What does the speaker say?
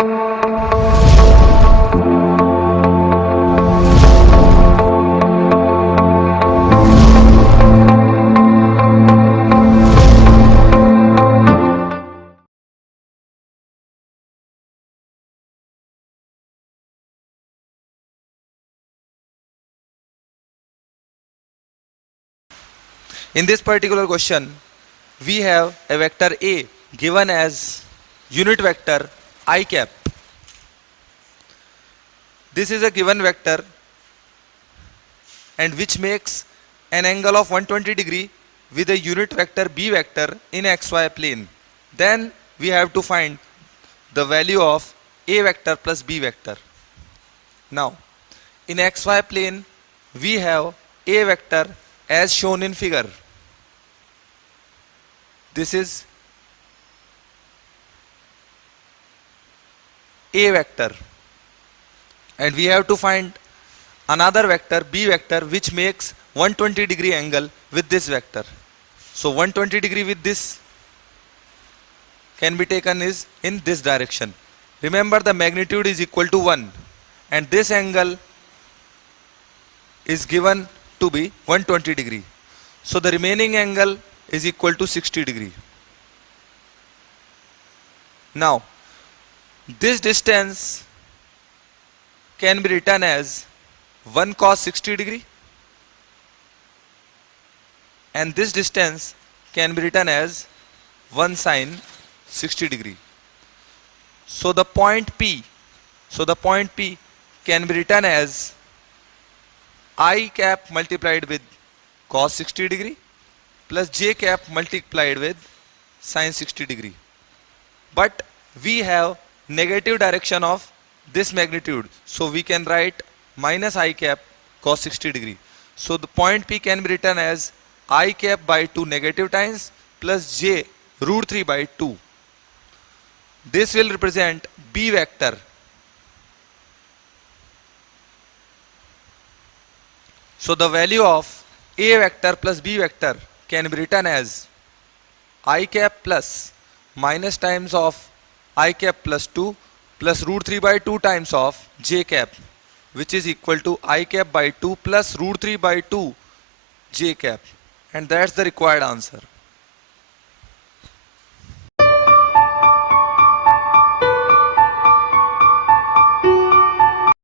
In this particular question, we have a vector A given as unit vector I cap. This is a given vector and which makes an angle of 120 degree with a unit vector B vector in xy plane. Then we have to find the value of A vector plus B vector. Now, in xy plane, we have A vector as shown in figure. This is A vector, and we have to find another vector B vector which makes 120 degree angle with this vector. So 120 degree with this can be taken is in this direction. Remember, the magnitude is equal to 1 and this angle is given to be 120 degree. So the remaining angle is equal to 60 degree. Now, this distance can be written as 1 cos 60 degree and this distance can be written as 1 sin 60 degree. So the point P can be written as I cap multiplied with cos 60 degree plus j cap multiplied with sin 60 degree. But we have negative direction of this magnitude, so we can write minus I cap cos 60 degree. So the point P can be written as I cap by 2 negative times plus j root 3 by 2. This will represent B vector. So the value of A vector plus B vector can be written as I cap plus minus times of I cap plus 2 plus root 3 by 2 times of j cap, which is equal to I cap by 2 plus root 3 by 2 j cap, and that's the required answer.